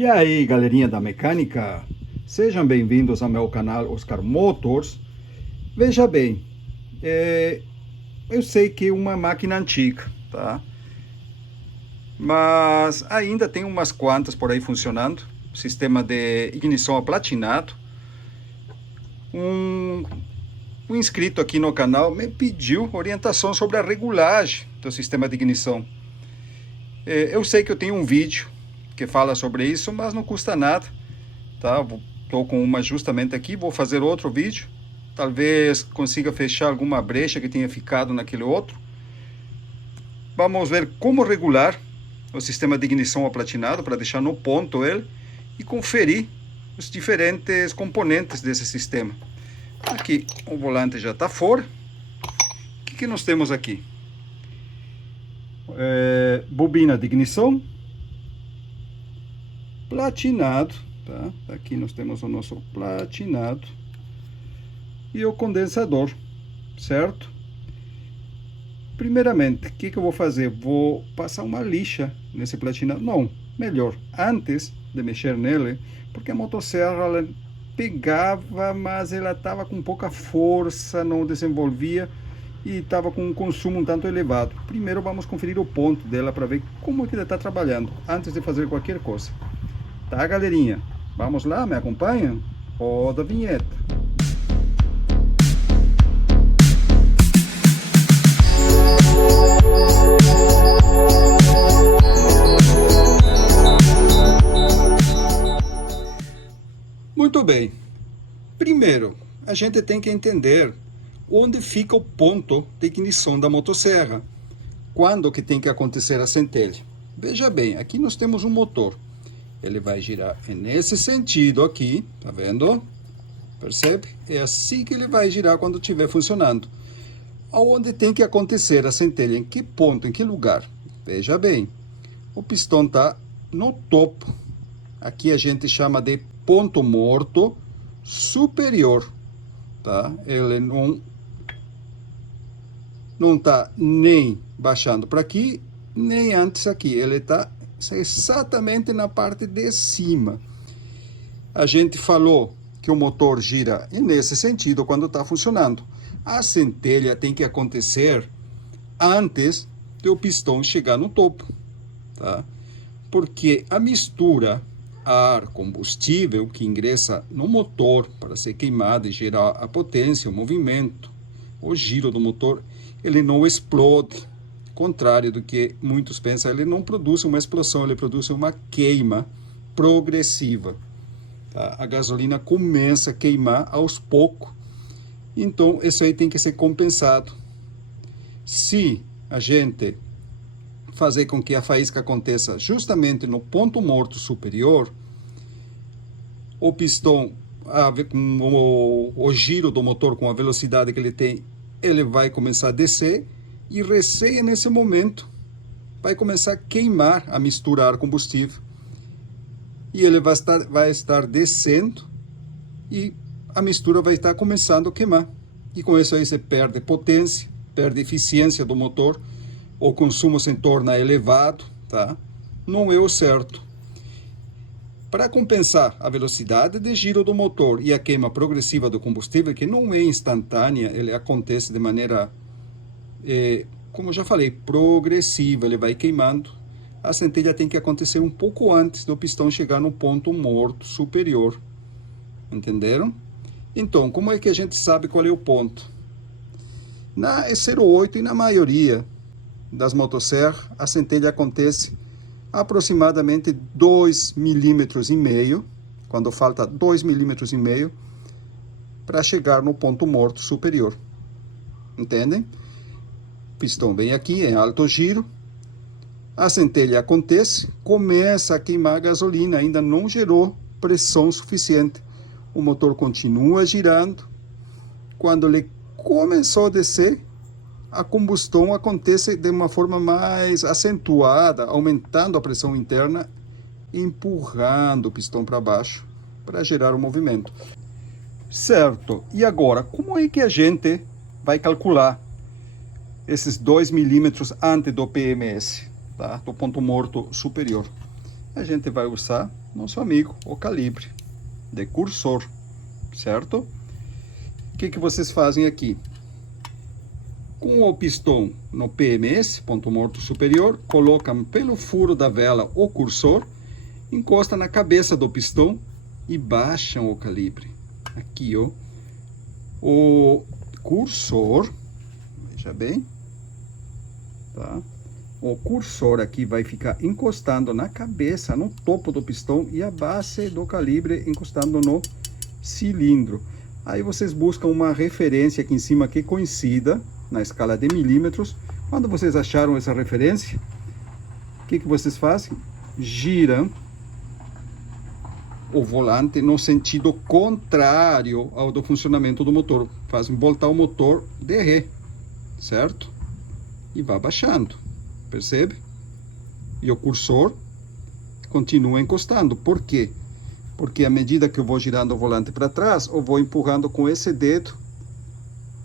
E aí, galerinha da mecânica, sejam bem-vindos ao meu canal Oscar Motors. Veja bem, eu sei que é uma máquina antiga, tá? Mas ainda tem umas quantas por aí funcionando. Sistema de ignição aplatinado. Um inscrito aqui no canal me pediu orientação sobre a regulagem do sistema de ignição. Eu sei que eu tenho um vídeo que fala sobre isso, mas não custa nada, tá? Estou com uma justamente aqui, vou fazer outro vídeo, talvez consiga fechar alguma brecha que tenha ficado naquele outro. Vamos ver como regular o sistema de ignição aplatinado para deixar no ponto ele e conferir os diferentes componentes desse sistema. Aqui o volante já está fora. O que nós temos aqui? Bobina de ignição, platinado, tá? Aqui nós temos o nosso platinado e o condensador, certo? Primeiramente, o que eu vou fazer? Vou passar uma lixa nesse platinado. Não, melhor, antes de mexer nele, porque a motosserra ela pegava, mas ela estava com pouca força, não desenvolvia e estava com um consumo um tanto elevado. Primeiro vamos conferir o ponto dela para ver como é que ela está trabalhando, antes de fazer qualquer coisa. Tá, galerinha? Vamos lá, me acompanham? Roda a vinheta. Muito bem. Primeiro, a gente tem que entender onde fica o ponto de ignição da motosserra. Quando que tem que acontecer a centelha? Veja bem, aqui nós temos um motor. Ele vai girar nesse sentido aqui, tá vendo? Percebe? É assim que ele vai girar quando estiver funcionando. Aonde tem que acontecer a centelha? Em que ponto? Em que lugar? Veja bem, o pistão está no topo. Aqui a gente chama de ponto morto superior, tá? Ele não está nem baixando para aqui, nem antes aqui. Ele está exatamente na parte de cima. A gente falou que o motor gira nesse sentido quando está funcionando. A centelha tem que acontecer antes do pistão chegar no topo, tá? Porque a mistura ar-combustível que ingressa no motor para ser queimado e gerar a potência, o movimento, o giro do motor, ele não explode. Contrário do que muitos pensam, ele não produz uma explosão, ele produz uma queima progressiva. Tá? A gasolina começa a queimar aos poucos, então isso aí tem que ser compensado. Se a gente fazer com que a faísca aconteça justamente no ponto morto superior, o pistão, o giro do motor com a velocidade que ele tem, ele vai começar a descer e recém nesse momento vai começar a queimar a mistura ar-combustível e ele vai estar descendo e a mistura vai estar começando a queimar, e com isso aí você perde potência, perde eficiência do motor, o consumo se torna elevado, tá? Não é o certo. Para compensar a velocidade de giro do motor e a queima progressiva do combustível, que não é instantânea, ele acontece de maneira, como eu já falei, progressiva, ele vai queimando. A centelha tem que acontecer um pouco antes do pistão chegar no ponto morto superior. Entenderam? Então, como é que a gente sabe qual é o ponto? Na E08 e na maioria das motosserras, a centelha acontece aproximadamente 2,5 mm, quando falta 2,5 mm para chegar no ponto morto superior. Entendem? O pistão vem aqui em alto giro, a centelha acontece, começa a queimar a gasolina, ainda não gerou pressão suficiente. O motor continua girando. Quando ele começou a descer, a combustão acontece de uma forma mais acentuada, aumentando a pressão interna, empurrando o pistão para baixo para gerar o movimento. Certo, e agora, como é que a gente vai calcular esses 2 milímetros antes do PMS, tá? Do ponto morto superior? A gente vai usar nosso amigo, o calibre de cursor, certo? O que vocês fazem aqui? Com o pistão no PMS, ponto morto superior, colocam pelo furo da vela o cursor, encosta na cabeça do pistão e baixam o calibre. Aqui, ó, o cursor, veja bem, tá? O cursor aqui vai ficar encostando na cabeça, no topo do pistão, e a base do calibre encostando no cilindro. Aí vocês buscam uma referência aqui em cima que coincida na escala de milímetros. Quando vocês acharam essa referência, o que vocês fazem? Giram o volante no sentido contrário ao do funcionamento do motor. Fazem voltar o motor de ré, certo? E vai baixando, percebe? E o cursor continua encostando. Por quê? Porque à medida que eu vou girando o volante para trás, eu vou empurrando com esse dedo,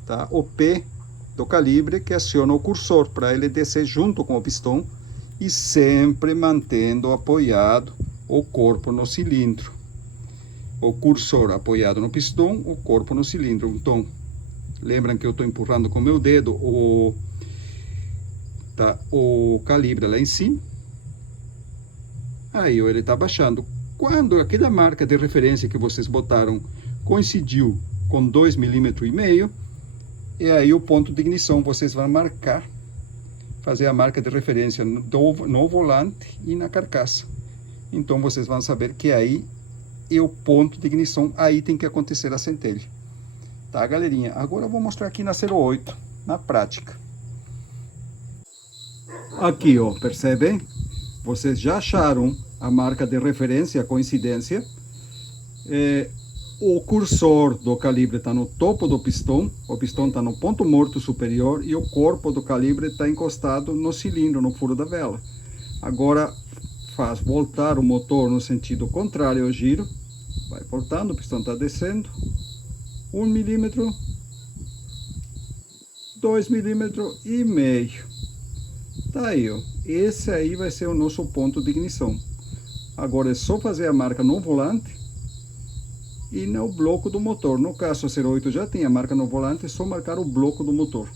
tá, o pé do calibre que aciona o cursor para ele descer junto com o pistão e sempre mantendo apoiado o corpo no cilindro. O cursor apoiado no pistão, o corpo no cilindro. Então, lembram que eu estou empurrando com o meu dedo o calibre lá em cima. Aí ele está baixando. Quando aquela marca de referência que vocês botaram coincidiu com 2,5 mm, e aí o ponto de ignição vocês vão marcar, fazer a marca de referência no volante e na carcaça. Então vocês vão saber que aí é o ponto de ignição, aí tem que acontecer a centelha. Tá, galerinha? Agora eu vou mostrar aqui na 08, na prática. Aqui, ó, percebem? Vocês já acharam a marca de referência, a coincidência. O cursor do calibre está no topo do pistão, o pistão está no ponto morto superior e o corpo do calibre está encostado no cilindro, no furo da vela. Agora faz voltar o motor no sentido contrário ao giro, vai voltando, o pistão está descendo, 1 milímetro, 2,5 mm. Tá aí, ó. Esse aí vai ser o nosso ponto de ignição. Agora é só fazer a marca no volante e no bloco do motor. No caso, a 08 já tem a marca no volante, é só marcar o bloco do motor.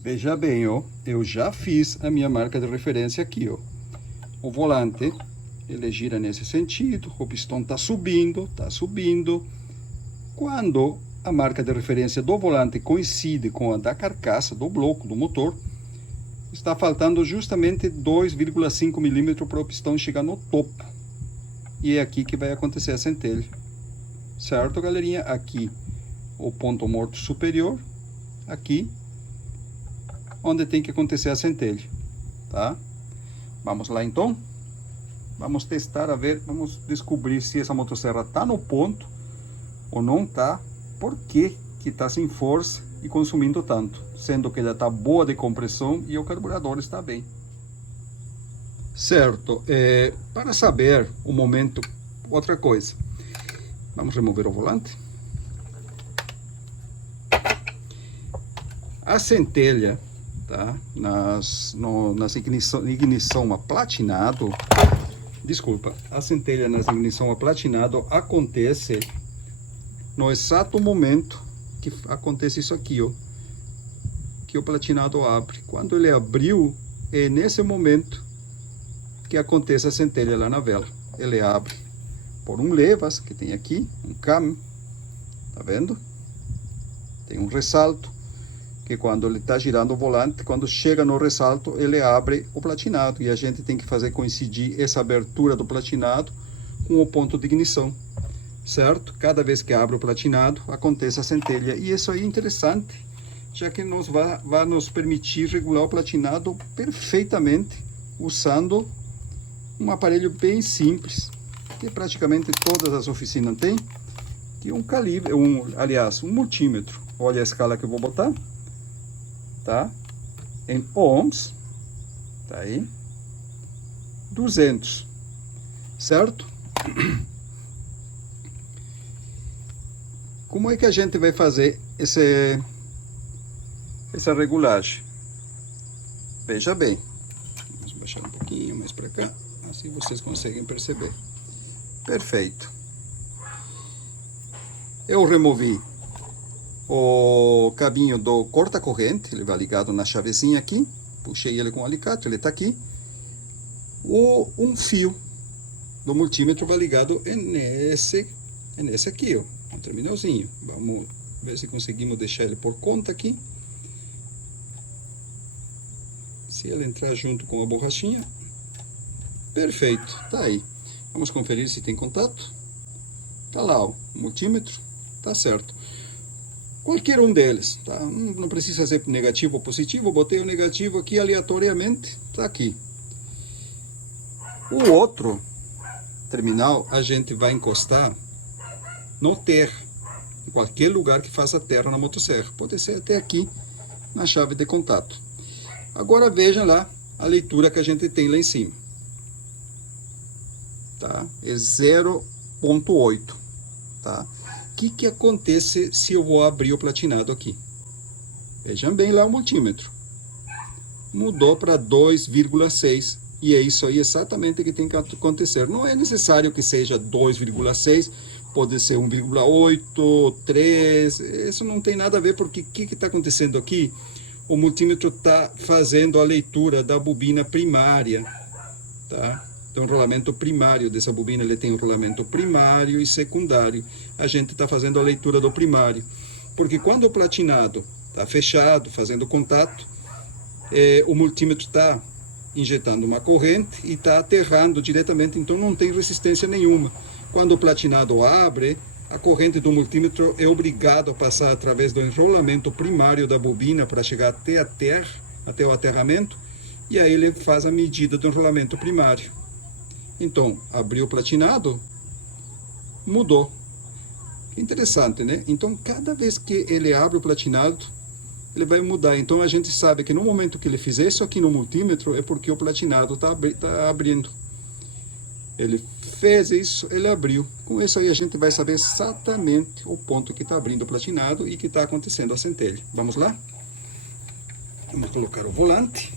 Veja bem, ó, eu já fiz a minha marca de referência aqui, ó. O volante, ele gira nesse sentido, o pistão está subindo, Quando a marca de referência do volante coincide com a da carcaça, do bloco do motor, está faltando justamente 2,5 mm para o pistão chegar no topo. E é aqui que vai acontecer a centelha. Certo, galerinha? Aqui o ponto morto superior, aqui onde tem que acontecer a centelha, tá? Vamos lá então? Vamos testar, a ver, vamos descobrir se essa motosserra está no ponto ou não está. Por que está sem força e consumindo tanto, sendo que ela está boa de compressão e o carburador está bem. Certo, para saber o momento, outra coisa, vamos remover o volante. A centelha, tá, nas ignição a platinado, desculpa, a centelha nas ignição a platinado acontece no exato momento que acontece isso aqui, ó, que o platinado abre. Quando ele abriu, é nesse momento que acontece a centelha lá na vela. Ele abre por um levas que tem aqui, um cam, tá vendo? Tem um ressalto que quando ele está girando o volante, quando chega no ressalto, ele abre o platinado e a gente tem que fazer coincidir essa abertura do platinado com o ponto de ignição. Certo? Cada vez que abre o platinado, acontece a centelha. E isso aí é interessante, já que vai nos permitir regular o platinado perfeitamente, usando um aparelho bem simples, que praticamente todas as oficinas têm, que é um calibre, aliás, um multímetro. Olha a escala que eu vou botar, tá? Em ohms, tá aí, 200, certo? Como é que a gente vai fazer essa regulagem? Veja bem, vamos baixar um pouquinho mais para cá, Assim vocês conseguem perceber. Perfeito. Eu removi o cabinho do corta-corrente, ele vai ligado na chavezinha aqui. Puxei ele com o alicate, ele está aqui. Um fio do multímetro vai ligado nesse aqui, ó, um terminalzinho. Vamos ver se conseguimos deixar ele por conta aqui. Se ele entrar junto com a borrachinha, perfeito, tá aí. Vamos conferir se tem contato. Tá lá, ó, o multímetro, tá certo. Qualquer um deles, tá? Não precisa ser negativo ou positivo. Eu botei o negativo aqui aleatoriamente, tá aqui. O outro terminal a gente vai encostar no terra, em qualquer lugar que faça terra na motosserra. Pode ser até aqui na chave de contato. Agora vejam lá a leitura que a gente tem lá em cima. Tá? É 0,8. Tá? O que acontece se eu vou abrir o platinado aqui? Vejam bem lá o multímetro. Mudou para 2,6. E é isso aí exatamente que tem que acontecer. Não é necessário que seja 2,6, pode ser 1,8, 3. Isso não tem nada a ver, porque o que está acontecendo aqui? O multímetro está fazendo a leitura da bobina primária, tá? Então, o rolamento primário dessa bobina, ele tem um rolamento primário e secundário. A gente está fazendo a leitura do primário. Porque quando o platinado está fechado, fazendo contato, o multímetro está injetando uma corrente e está aterrando diretamente, então não tem resistência nenhuma. Quando o platinado abre, a corrente do multímetro é obrigado a passar através do enrolamento primário da bobina para chegar até a terra, até o aterramento, e aí ele faz a medida do enrolamento primário. Então, abriu o platinado, mudou. Interessante, né? Então, cada vez que ele abre o platinado, ele vai mudar. Então, a gente sabe que no momento que ele fizer isso aqui no multímetro, é porque o platinado está abrindo. Ele fez isso, ele abriu. Com isso aí, a gente vai saber exatamente o ponto que está abrindo o platinado e que está acontecendo a centelha. Vamos lá? Vamos colocar o volante.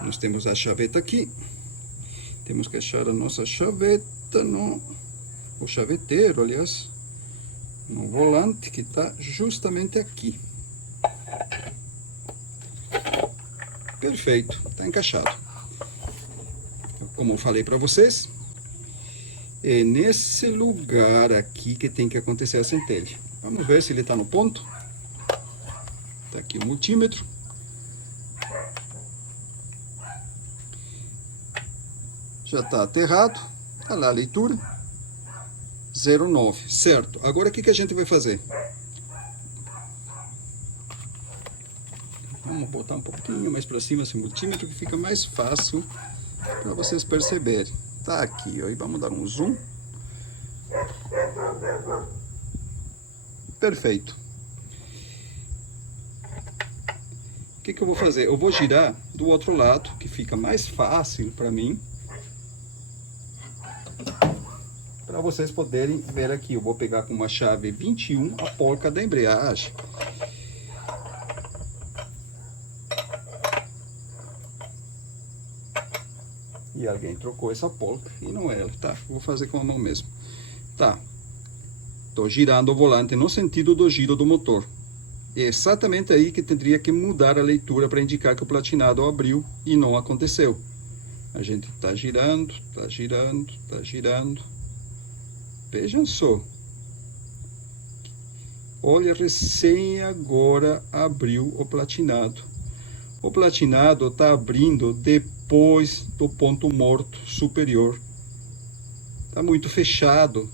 Nós temos a chaveta aqui. Temos que achar a nossa chaveta o chaveteiro, aliás, no volante, que está justamente aqui. Perfeito, está encaixado. Como eu falei para vocês, é nesse lugar aqui que tem que acontecer a centelha. Vamos ver se ele está no ponto. Está aqui o multímetro. Já está aterrado. Está lá a leitura. 0,9. Certo. Agora o que a gente vai fazer? Vamos botar um pouquinho mais para cima esse multímetro, que fica mais fácil para vocês perceberem. Tá aqui, ó, e vamos dar um zoom. Perfeito. O que eu vou fazer? Eu vou girar do outro lado, que fica mais fácil para mim, para vocês poderem ver aqui. Eu vou pegar com uma chave 21 a polca da embreagem. E alguém trocou essa polca e não ela, tá? Vou fazer com a mão mesmo. Tá. Tô girando o volante no sentido do giro do motor. É exatamente aí que teria que mudar a leitura para indicar que o platinado abriu e não aconteceu. A gente tá girando, tá girando, tá girando. Vejam só. Olha, recém agora abriu o platinado. O platinado está abrindo depois do ponto morto superior. Está muito fechado.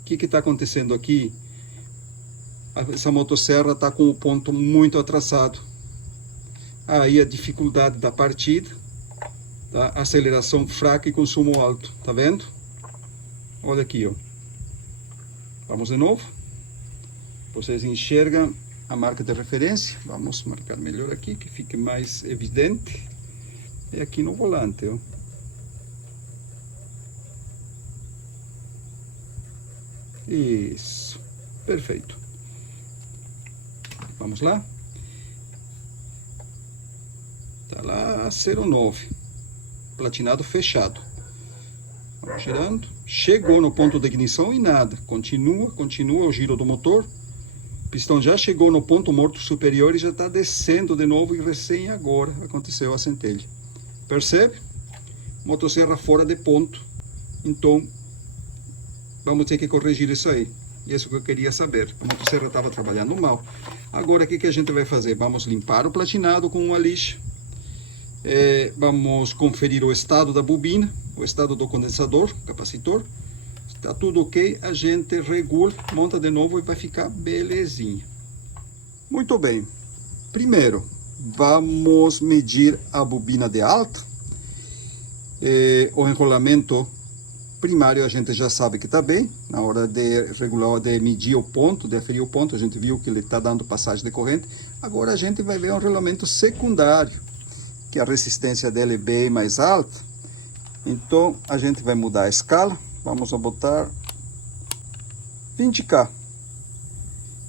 O que está acontecendo aqui? Essa motosserra está com o ponto muito atrasado. Aí a dificuldade da partida, tá? Aceleração fraca e consumo alto. Tá vendo? Olha aqui, ó. Vamos de novo. Vocês enxergam a marca de referência. Vamos marcar melhor aqui, que fique mais evidente. É aqui no volante, ó. Isso. Perfeito. Vamos lá? Tá lá 0,9. Platinado fechado. Vamos girando. Chegou no ponto de ignição e nada. Continua o giro do motor. O pistão já chegou no ponto morto superior e já está descendo de novo. E recém agora aconteceu a centelha. Percebe? Motosserra fora de ponto. Então, vamos ter que corrigir isso aí. Isso que eu queria saber. A motosserra estava trabalhando mal. Agora, o que a gente vai fazer? Vamos limpar o platinado com uma lixa. Vamos conferir o estado da bobina, o estado do condensador, capacitor. Está tudo ok, a gente regula, monta de novo e vai ficar belezinha. Muito bem. Primeiro, vamos medir a bobina de alta. O enrolamento primário a gente já sabe que está bem. Na hora de regular, de medir o ponto, de aferir o ponto, a gente viu que ele está dando passagem de corrente. Agora a gente vai ver um enrolamento secundário, que a resistência dele é bem mais alta. Então a gente vai mudar a escala. Vamos botar 20K.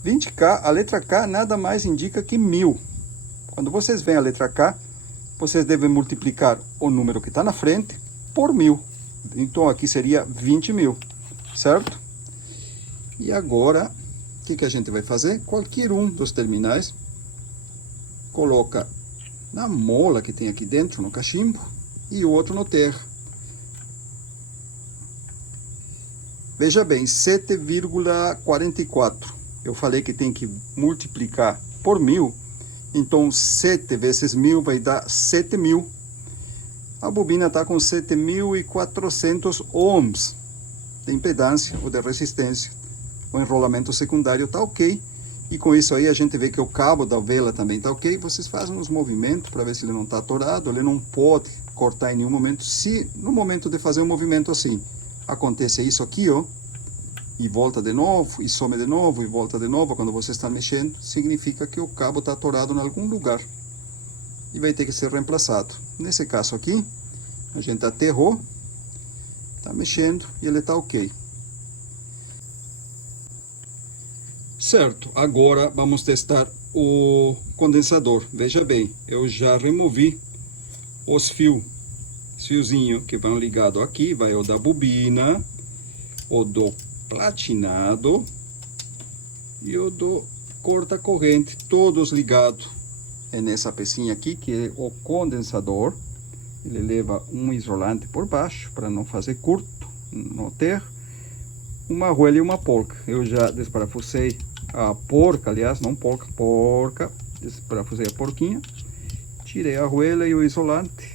20K, a letra K nada mais indica que 1000. Quando vocês veem a letra K, vocês devem multiplicar o número que está na frente por 1000. Então aqui seria 20.000, certo? E agora, o que a gente vai fazer? Qualquer um dos terminais, coloca na mola que tem aqui dentro, no cachimbo, e o outro no terra. Veja bem, 7,44. Eu falei que tem que multiplicar por 1000, então 7 vezes 1000 vai dar 7.000. A bobina está com 7.400 ohms de impedância ou de resistência. O enrolamento secundário está ok. E com isso aí a gente vê que o cabo da vela também está ok. Vocês fazem uns movimentos para ver se ele não está atorado. Ele não pode cortar em nenhum momento. Se no momento de fazer um movimento assim, acontece isso aqui, ó, e volta de novo, e some de novo, e volta de novo, quando você está mexendo, significa que o cabo está atorado em algum lugar. E vai ter que ser reemplaçado. Nesse caso aqui, a gente aterrou, está mexendo e ele está ok. Certo, agora vamos testar o condensador. Veja bem, eu já removi os fiozinhos que vão ligados aqui. Vai o da bobina, o do platinado e o do corta-corrente, todos ligados. É nessa pecinha aqui que é o condensador. Ele leva um isolante por baixo para não fazer curto no terra. Uma arruela e uma porca. Eu já desparafusei a porca, aliás, não porca, porca. Desparafusei a porquinha. Tirei a arruela e o isolante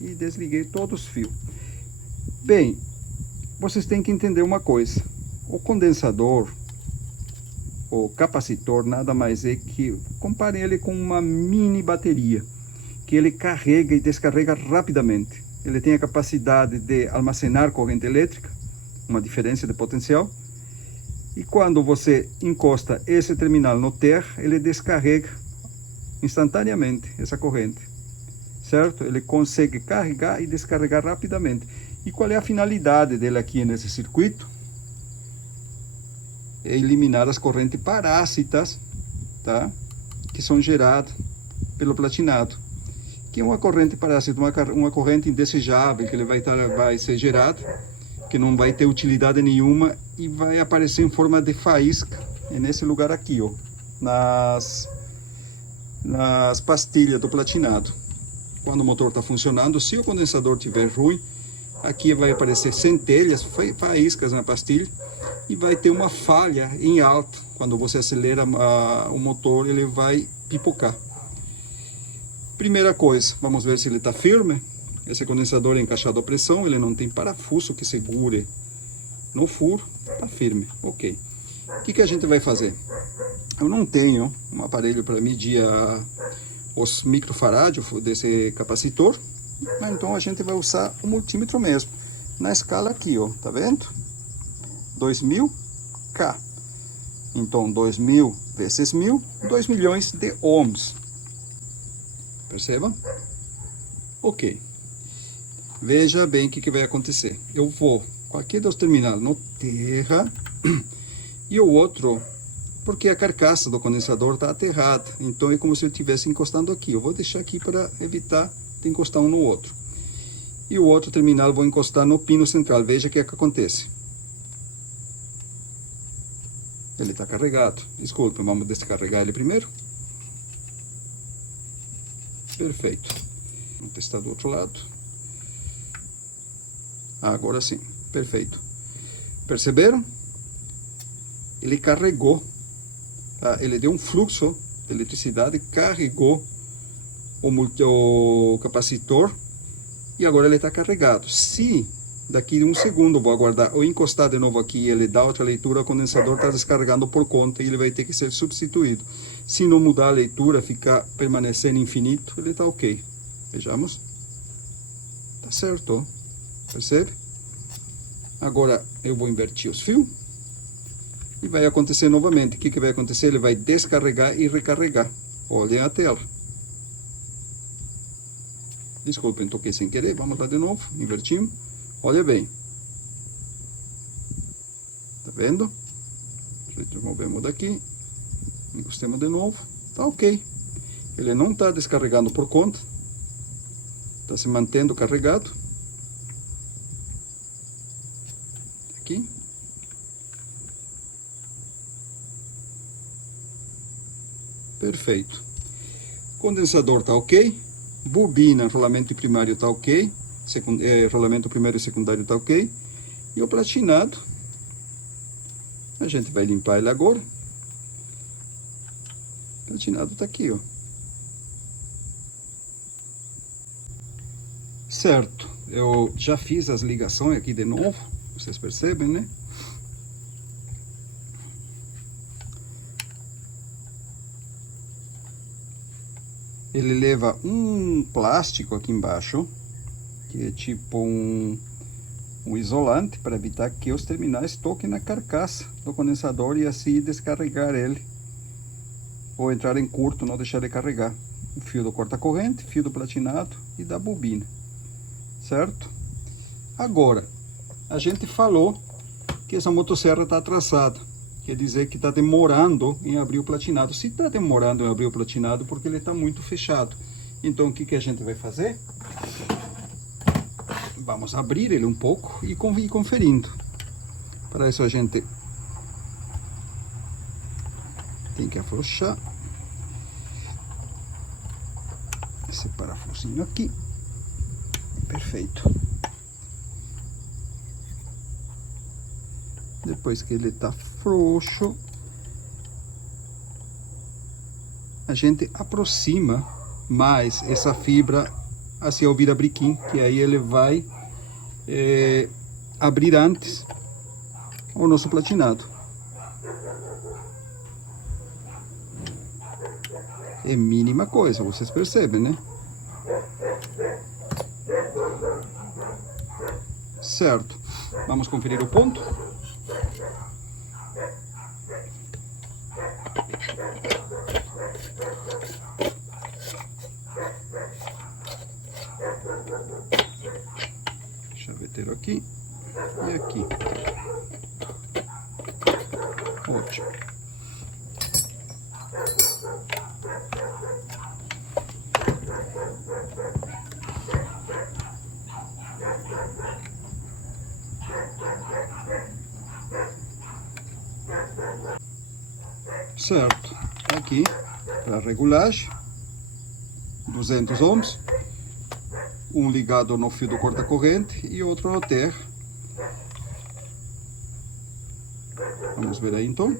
e desliguei todos os fios. Bem, vocês têm que entender uma coisa. O condensador, o capacitor, nada mais é que, comparem ele com uma mini bateria, que ele carrega e descarrega rapidamente. Ele tem a capacidade de armazenar corrente elétrica, uma diferença de potencial, e quando você encosta esse terminal no terra, ele descarrega instantaneamente essa corrente, certo? Ele consegue carregar e descarregar rapidamente. E qual é a finalidade dele aqui nesse circuito? É eliminar as correntes parasitas, tá? Que são geradas pelo platinado. Que é uma corrente parasita, uma corrente indesejável, que ele vai ser gerada, que não vai ter utilidade nenhuma e vai aparecer em forma de faísca. É nesse lugar aqui, ó, nas pastilhas do platinado. Quando o motor está funcionando, se o condensador estiver ruim, aqui vai aparecer centelhas, faíscas na pastilha, e vai ter uma falha em alta. Quando você acelera o motor, ele vai pipocar. Primeira coisa, vamos ver se ele está firme. Esse condensador é encaixado à pressão, ele não tem parafuso que segure no furo, está firme, ok. O que a gente vai fazer? Eu não tenho um aparelho para medir os microfaradios desse capacitor, então a gente vai usar o multímetro mesmo. Na escala aqui, ó, tá vendo? 2000K. Então 2000 vezes 1000, 2 milhões de ohms. Percebam? Ok. Veja bem o que vai acontecer. Eu vou, qualquer dos terminais no terra, e o outro porque a carcaça do condensador está aterrada. Então é como se eu estivesse encostando aqui. Eu vou deixar aqui para evitar de encostar um no outro. E o outro terminal eu vou encostar no pino central. Veja o que é que acontece. Ele está carregado. Desculpe, vamos descarregar ele primeiro. Perfeito. Vamos testar do outro lado. Agora sim, perfeito. Perceberam? Ele carregou, tá? Ele deu um fluxo de eletricidade, carregou o capacitor e agora ele está carregado. Se daqui um segundo eu vou aguardar ou encostar de novo aqui e ele dá outra leitura, o condensador está descarregando por conta e ele vai ter que ser substituído. Se não mudar a leitura, ficar permanecendo infinito, ele está ok. Vejamos. Tá certo, percebe? Agora eu vou invertir os fios e vai acontecer novamente. O que vai acontecer? Ele vai descarregar e recarregar. Olhem a tela. Desculpem, toquei sem querer. Vamos lá de novo. Invertimos. Olha bem. Tá vendo? Removemos daqui. Encostemos de novo. Tá ok. Ele não está descarregando por conta. Está se mantendo carregado. Aqui. Perfeito. Condensador está ok. Bobina, rolamento primário está ok. Rolamento primário e secundário está ok. E o platinado, a gente vai limpar ele agora. O platinado está aqui, ó. Certo. Eu já fiz as ligações aqui de novo. Vocês percebem, né? Ele leva um plástico aqui embaixo, que é tipo um isolante, para evitar que os terminais toquem na carcaça do condensador e assim descarregar ele, ou entrar em curto, não deixar de carregar. O fio do corta-corrente, fio do platinado e da bobina, certo? Agora, a gente falou que essa motosserra está atrasada. Quer dizer que está demorando em abrir o platinado. Se está demorando em abrir o platinado, porque ele está muito fechado. Então, o que a gente vai fazer? Vamos abrir ele um pouco e ir conferindo. Para isso, a gente tem que afrouxar esse parafusinho aqui. Perfeito. Depois que ele está frouxo, a gente aproxima mais essa fibra assim ao vira-briquim, que aí ele vai abrir antes o nosso platinado. É mínima coisa, vocês percebem, né? Certo. Vamos conferir o ponto. Chaveteiro aqui e aqui. Ótimo. Certo. Aqui para regulagem, 200 ohms. Um ligado no fio do corta-corrente e outro no terra. Vamos ver aí então.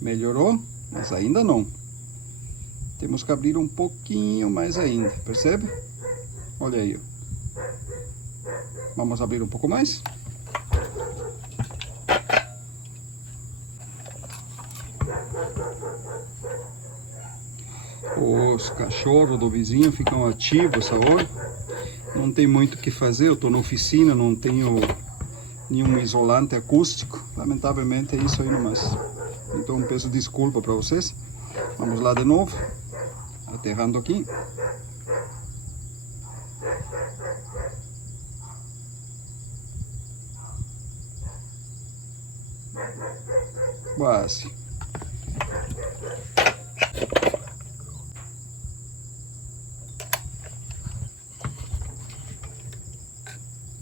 Melhorou, mas ainda não. Temos que abrir um pouquinho mais ainda, percebe? Olha aí, ó. Vamos abrir um pouco mais. Os cachorros do vizinho ficam ativos essa hora. Não tem muito o que fazer, eu estou na oficina, não tenho nenhum isolante acústico. Lamentavelmente é isso aí no máximo. Então peço desculpa para vocês. Vamos lá de novo. aterrando aqui. Quase.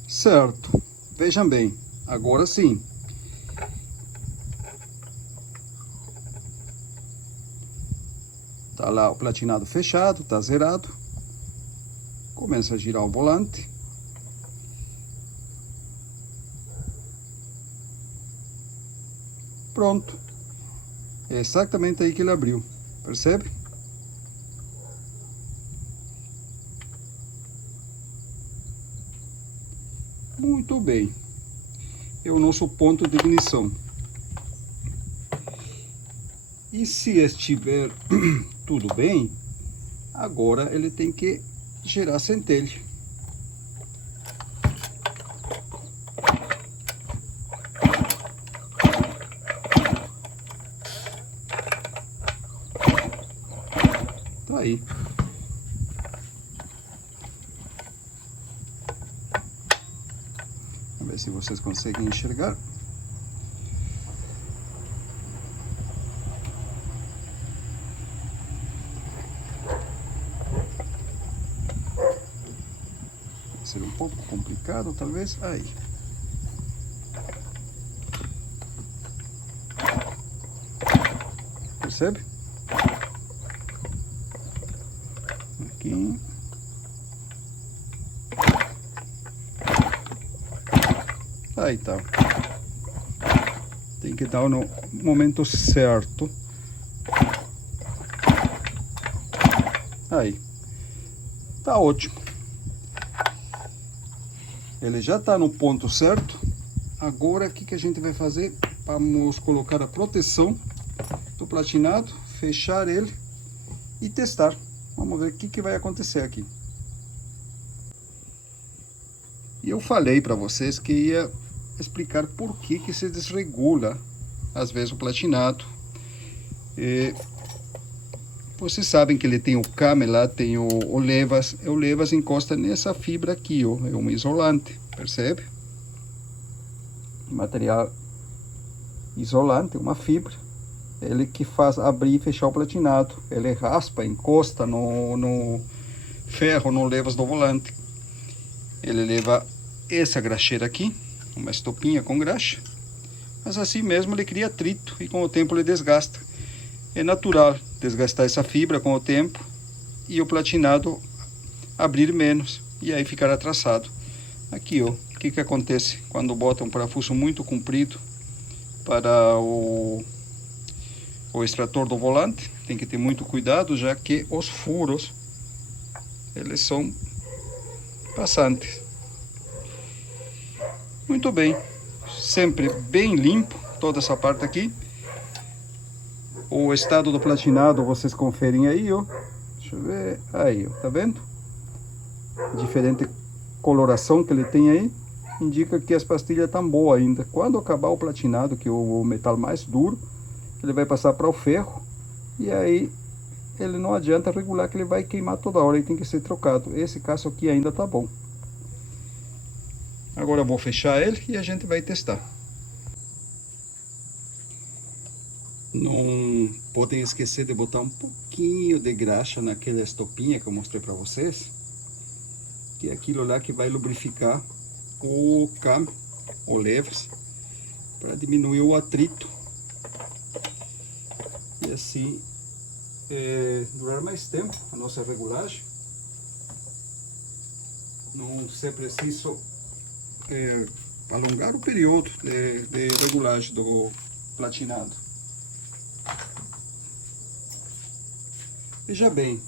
Certo. Vejam bem, agora sim. Tá lá o platinado fechado, tá zerado. Começa a girar o volante. Pronto. É exatamente aí que ele abriu. Percebe? Muito bem. É o nosso ponto de ignição. E se estiver tudo bem, agora ele tem que gerar centelha. Tá aí. Vamos ver se vocês conseguem enxergar. Vai ser um pouco complicado, talvez. Aí. Percebe? Aqui. Aí tá. Tem que dar no momento certo. Aí. Tá ótimo. Ele já tá no ponto certo. Agora, o que a gente vai fazer? Vamos colocar a proteção do platinado, fechar ele e testar. Vamos ver o que vai acontecer aqui. E eu falei para vocês que ia explicar por que se desregula às vezes o platinado. Vocês sabem que ele tem o came lá, tem o levas. O levas encosta nessa fibra aqui, ó, é um isolante, percebe? Material isolante, uma fibra. Ele que faz abrir e fechar o platinado. Ele raspa, encosta no ferro, no levas do volante. Ele leva essa graxeira aqui, uma estopinha com graxa, mas assim mesmo ele cria atrito e com o tempo ele desgasta. É natural desgastar essa fibra com o tempo e o platinado abrir menos e aí ficar atraçado. Aqui, ó, o que acontece quando bota um parafuso muito comprido para o extrator do volante? Tem que ter muito cuidado, já que os furos eles são passantes. Muito bem, sempre bem limpo toda essa parte aqui. O estado do platinado vocês conferem aí, ó. Deixa eu ver, aí, ó, tá vendo? Diferente coloração que ele tem aí, indica que as pastilhas estão boas ainda. Quando acabar o platinado, que é o metal mais duro, ele vai passar para o ferro e aí ele não adianta regular, que ele vai queimar toda hora e tem que ser trocado. Esse caso aqui ainda tá bom. Agora eu vou fechar ele e a gente vai testar. Não podem esquecer de botar um pouquinho de graxa naquela estopinha que eu mostrei para vocês, que é aquilo lá que vai lubrificar o came, o levas, para diminuir o atrito e assim durar mais tempo a nossa regulagem. Não ser preciso alongar o período de regulagem do platinado. Veja bem,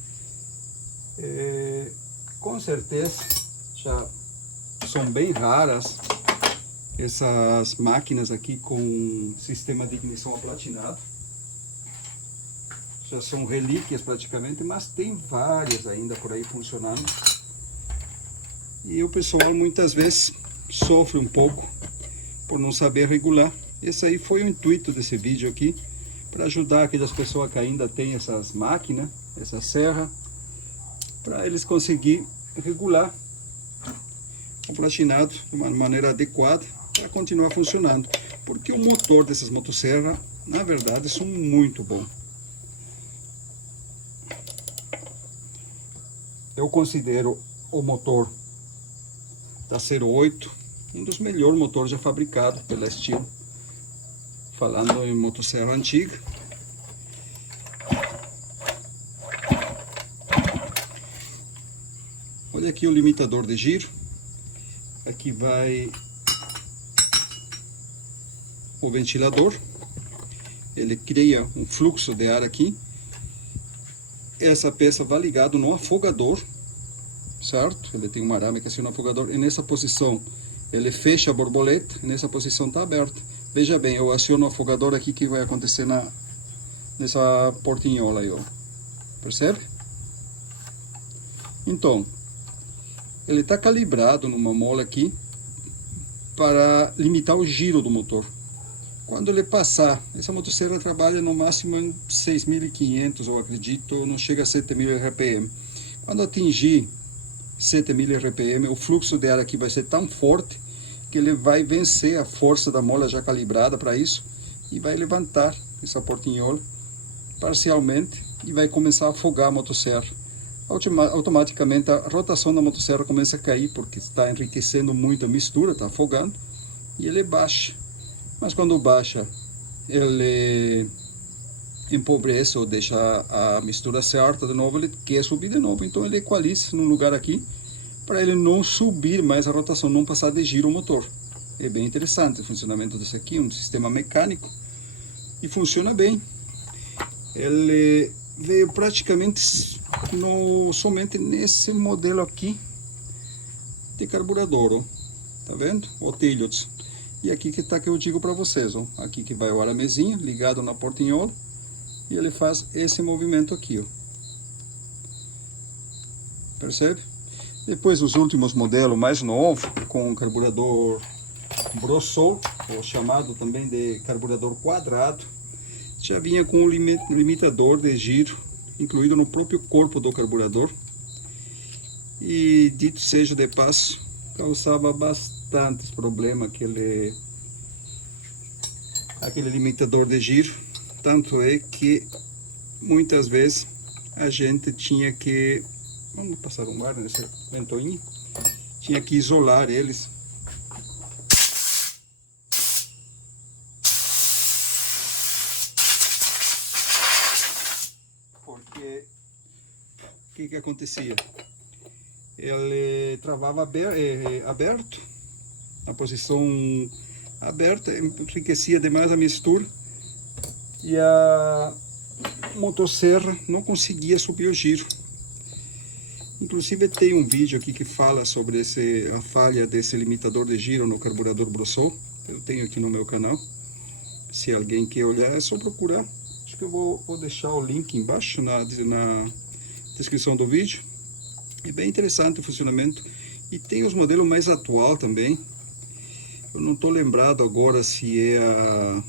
com certeza já são bem raras essas máquinas aqui com sistema de ignição aplatinado. Já são relíquias praticamente, mas tem várias ainda por aí funcionando. E o pessoal muitas vezes sofre um pouco por não saber regular. Esse aí foi o intuito desse vídeo aqui, para ajudar aquelas pessoas que ainda têm essas máquinas essa serra, para eles conseguirem regular o platinado de uma maneira adequada para continuar funcionando. Porque o motor dessas motosserras, na verdade, são muito bons. Eu considero o motor da 08 um dos melhores motores já fabricados pela Stihl, falando em motosserra antiga. Olha aqui o limitador de giro. Aqui vai o ventilador. Ele cria um fluxo de ar aqui. Essa peça vai ligado no afogador, certo? Ele tem um arame que aciona o afogador. E nessa posição ele fecha a borboleta. E nessa posição está aberta. Veja bem, eu aciono o afogador aqui, que vai acontecer nessa portinhola aí, ó. Percebe? Então, ele está calibrado numa mola aqui para limitar o giro do motor. Quando ele passar, essa motosserra trabalha no máximo em 6.500, eu acredito, não chega a 7.000 RPM. Quando atingir 7.000 RPM, o fluxo de ar aqui vai ser tão forte que ele vai vencer a força da mola já calibrada para isso e vai levantar essa portinhola parcialmente e vai começar a afogar a motosserra. Automaticamente a rotação da motosserra começa a cair, porque está enriquecendo muito a mistura, está afogando, e ele baixa. Mas quando baixa, ele empobrece ou deixa a mistura certa de novo, ele quer subir de novo. Então ele equaliza num lugar aqui, para ele não subir mais a rotação, não passar de giro o motor. É bem interessante o funcionamento desse aqui, um sistema mecânico, e funciona bem. Ele veio praticamente somente nesse modelo aqui de carburador, ó. Tá vendo? O Tiliots. E aqui que tá, que eu digo para vocês, ó. Aqui que vai o aramezinho ligado na portinhola e ele faz esse movimento aqui, ó. Percebe? Depois os últimos modelos mais novos, com carburador Brosol, ou chamado também de carburador quadrado, já vinha com um limitador de giro incluído no próprio corpo do carburador. E dito seja de passo, causava bastantes problemas aquele limitador de giro. Tanto é que muitas vezes a gente tinha que, vamos passar um ar nesse ventoinho, tinha que isolar eles. Porque o que acontecia? Ele travava aberto, na posição aberta, enriquecia demais a mistura e a motosserra não conseguia subir o giro. Inclusive tem um vídeo aqui que fala sobre a falha desse limitador de giro no carburador Brosol. Eu tenho aqui no meu canal. Se alguém quer olhar, é só procurar. Acho que eu vou deixar o link embaixo na descrição do vídeo. É bem interessante o funcionamento. E tem os modelos mais atual também. Eu não estou lembrado agora se é a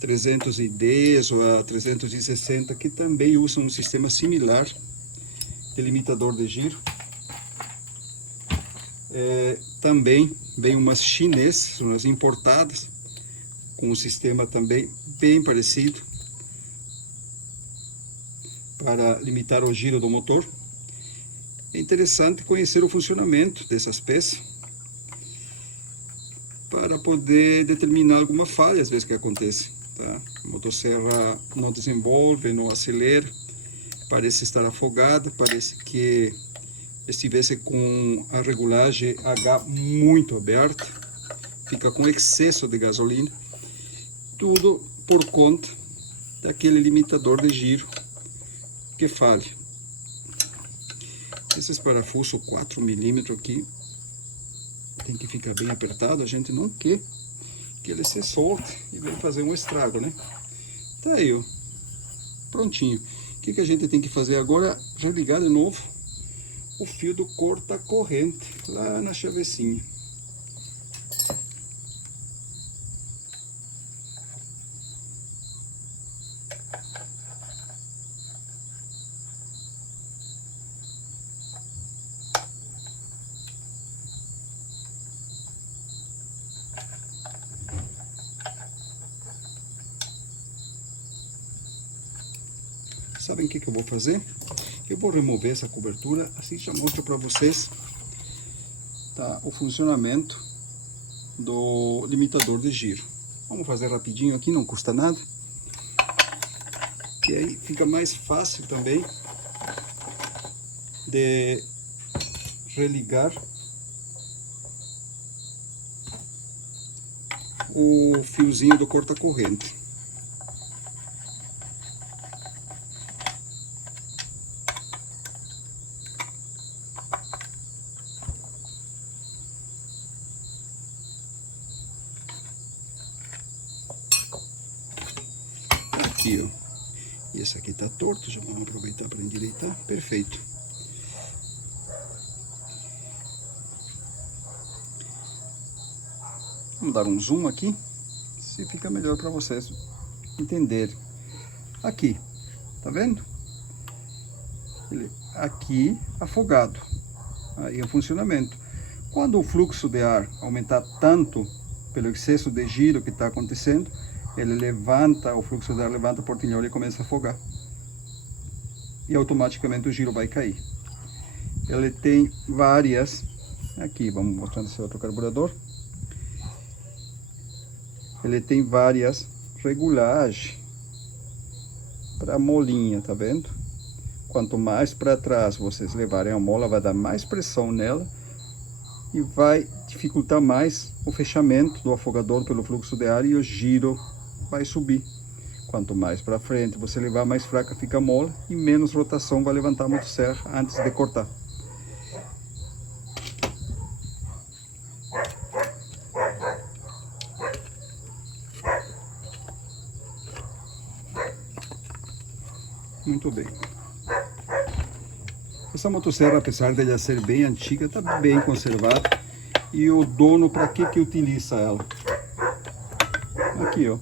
310 ou a 360, que também usam um sistema similar de limitador de giro. Também vem umas chinesas, umas importadas, com um sistema também bem parecido para limitar o giro do motor. É interessante conhecer o funcionamento dessas peças para poder determinar alguma falha às vezes que acontece, tá? A motosserra não desenvolve, não acelera, parece estar afogada, parece que estivesse com a regulagem H muito aberta, fica com excesso de gasolina, tudo por conta daquele limitador de giro que falha. Esses parafusos 4 mm aqui tem que ficar bem apertado, a gente não quer que ele se solte e venha fazer um estrago, né? Tá aí, ó, prontinho. O que a gente tem que fazer agora? Religar de novo o fio do corta-corrente lá na chavecinha. sabem o que eu vou fazer? Eu vou remover essa cobertura, assim já mostro para vocês, tá, o funcionamento do limitador de giro. Vamos fazer rapidinho aqui, não custa nada. E aí fica mais fácil também de religar o fiozinho do corta-corrente. Aqui, ó. E esse aqui tá torto, já vamos aproveitar para endireitar. Perfeito. Vamos dar um zoom aqui, se fica melhor para vocês entenderem. Aqui, tá vendo? Ele aqui afogado. Aí é o funcionamento. Quando o fluxo de ar aumentar tanto pelo excesso de giro que está acontecendo, ele levanta, o fluxo de ar levanta a portinhola e começa a afogar. E automaticamente o giro vai cair. Ele tem várias, aqui vamos mostrar esse outro carburador. Ele tem várias regulagens para a molinha, tá vendo? Quanto mais para trás vocês levarem a mola, vai dar mais pressão nela e vai dificultar mais o fechamento do afogador pelo fluxo de ar e o giro vai subir. Quanto mais para frente você levar, mais fraca fica a mola e menos rotação vai levantar a motosserra antes de cortar. Muito bem. Essa motosserra, apesar de ela ser bem antiga, está bem conservada. E o dono, para que utiliza ela? Aqui, ó.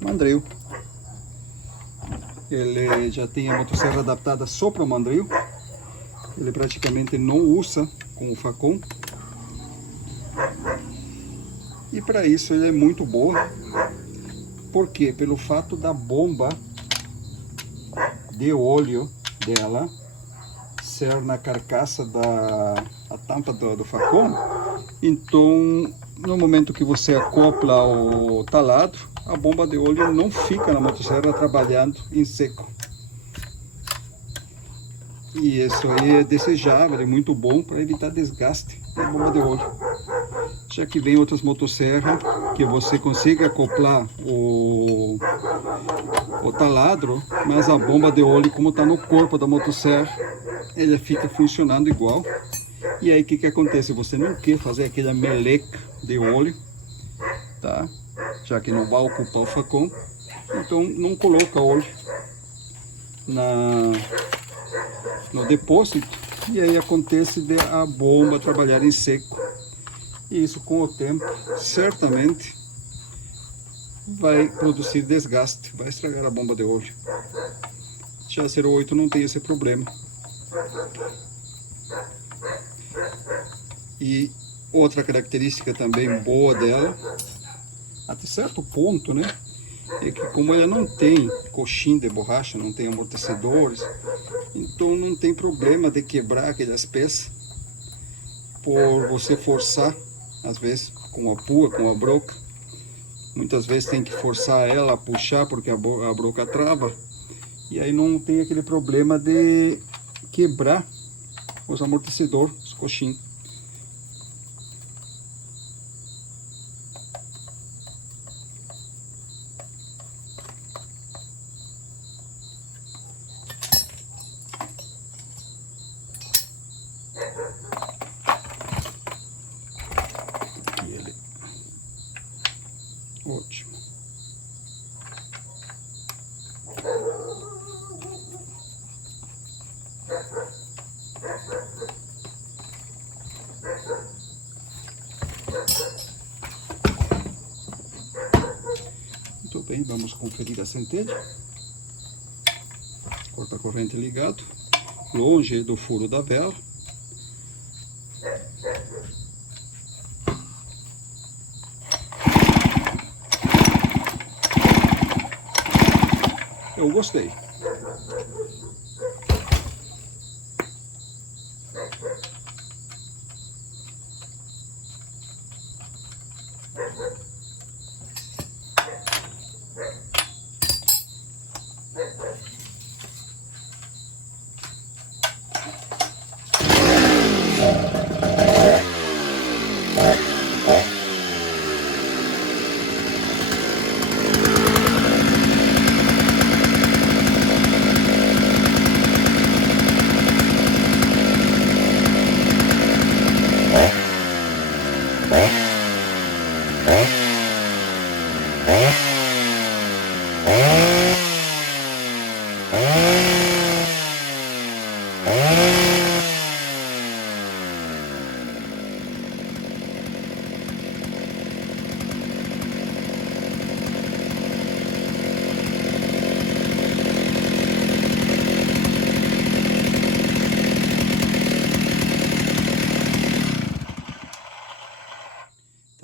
Mandril. Ele já tem a motosserra adaptada só para o mandril. Ele praticamente não usa como facão. E para isso ele é muito boa. Por quê? Pelo fato da bomba de óleo dela ser na carcaça a tampa do facão. Então, no momento que você acopla o taladro, a bomba de óleo não fica na motosserra trabalhando em seco. E isso aí é desejável, é muito bom para evitar desgaste da bomba de óleo. Já que vem outras motosserras que você consiga acoplar o taladro, mas a bomba de óleo, como está no corpo da motosserra, ela fica funcionando igual. E aí o que acontece? Você não quer fazer aquela meleca de óleo, tá? Já que não vai ocupar o facão, então não coloca óleo no depósito, e aí acontece de a bomba trabalhar em seco. E isso, com o tempo, certamente vai produzir desgaste, vai estragar a bomba de óleo. Já a 08 não tem esse problema. E outra característica também boa dela, até certo ponto, né, é que como ela não tem coxim de borracha, não tem amortecedores, então não tem problema de quebrar aquelas peças por você forçar, às vezes com a pua, com a broca. Muitas vezes tem que forçar ela a puxar porque a broca trava, e aí não tem aquele problema de quebrar os amortecedores, os coxins. Ótimo. Muito bem, vamos conferir a centelha. Corta-corrente ligado, longe do furo da vela. eu gostei.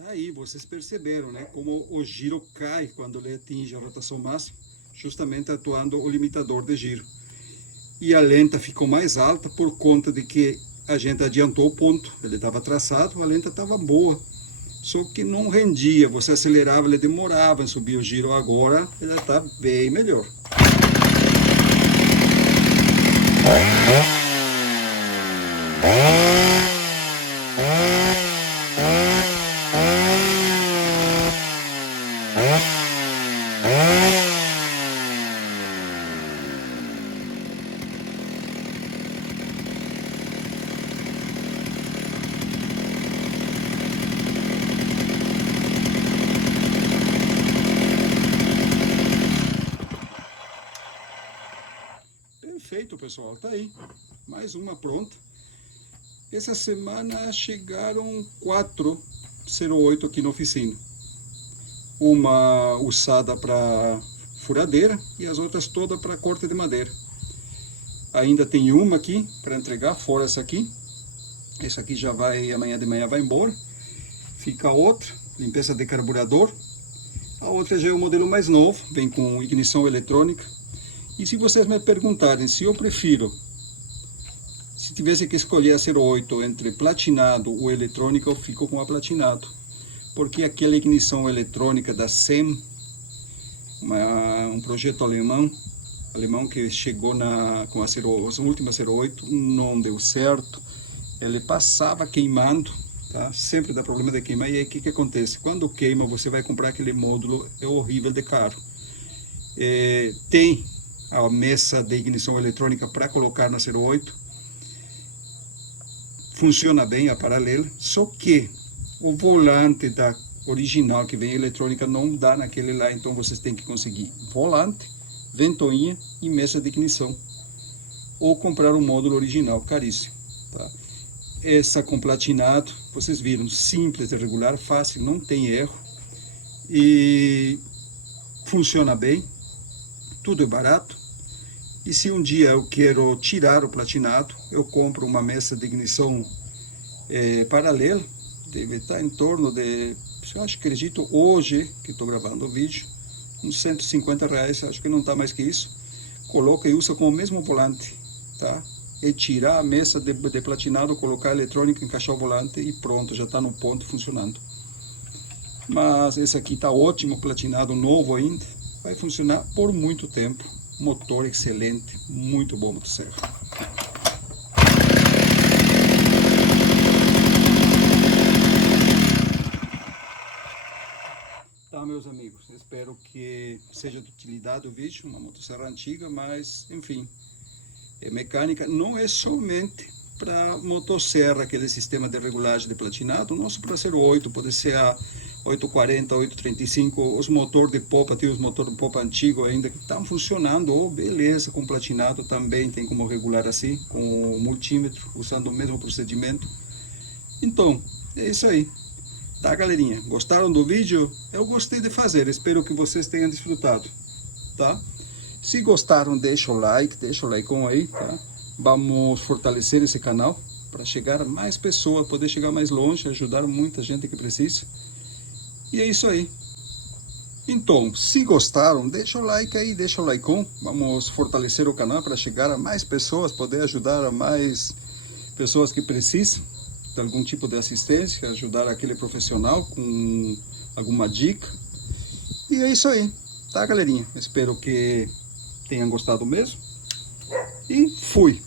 Aí vocês perceberam, né, como o giro cai quando ele atinge a rotação máxima, justamente atuando o limitador de giro. E a lenta ficou mais alta por conta de que a gente adiantou o ponto, ele estava traçado, a lenta estava boa, só que não rendia, você acelerava, ele demorava em subir o giro. Agora ela está bem melhor. Perfeito, pessoal, tá aí, mais uma pronta. Essa semana chegaram 4 08 aqui na oficina, uma usada para furadeira e as outras todas para corte de madeira. Ainda tem uma aqui para entregar, fora essa aqui já vai, amanhã de manhã vai embora. Fica outra, limpeza de carburador. A outra já é o modelo mais novo, vem com ignição eletrônica. E se vocês me perguntarem se eu prefiro, se tivesse que escolher a 08 entre platinado ou eletrônica, eu fico com a platinado. Porque aquela ignição eletrônica da SEM, um projeto alemão que chegou com as últimas 08, não deu certo. Ele passava queimando, tá? Sempre dá problema de queimar. E aí o que acontece? Quando queima, você vai comprar aquele módulo, é horrível de caro. Tem a mesa de ignição eletrônica para colocar na 08, funciona bem a paralela, só que o volante da original que vem eletrônica não dá naquele lá, então vocês têm que conseguir volante, ventoinha e mesa de ignição, ou comprar um módulo original, caríssimo, tá? Essa com platinado, vocês viram, simples de regular, fácil, não tem erro, e funciona bem, tudo é barato. E se um dia eu quero tirar o platinado, eu compro uma mesa de ignição paralela, deve estar em torno de, eu acho que acredito hoje, que estou gravando o vídeo, uns R$150, acho que não está mais que isso. Coloca e usa com o mesmo volante, tá? E tirar a mesa de platinado, colocar a eletrônica, encaixar o volante e pronto, já está no ponto funcionando. Mas esse aqui está ótimo, platinado novo ainda, vai funcionar por muito tempo. Motor excelente, muito bom motosserra. Tá, meus amigos, espero que seja de utilidade o vídeo, uma motosserra antiga, mas enfim, mecânica não é somente para motosserra, aquele sistema de regulagem de platinado, não só para ser 8, pode ser a 840, 835, os motores de popa, tem os motores de popa antigos ainda que estão funcionando, beleza, com platinado também tem como regular assim, com o multímetro, usando o mesmo procedimento. Então, é isso aí. Tá, galerinha? Gostaram do vídeo? Eu gostei de fazer, espero que vocês tenham desfrutado, tá? Se gostaram, deixa o like aí, tá? Vamos fortalecer esse canal para chegar a mais pessoas, poder chegar mais longe, ajudar muita gente que precisa. E é isso aí. Então, se gostaram, deixa o like aí, deixa o like. Vamos fortalecer o canal para chegar a mais pessoas, poder ajudar a mais pessoas que precisam de algum tipo de assistência, ajudar aquele profissional com alguma dica. E é isso aí, tá, galerinha? Espero que tenham gostado mesmo. E fui!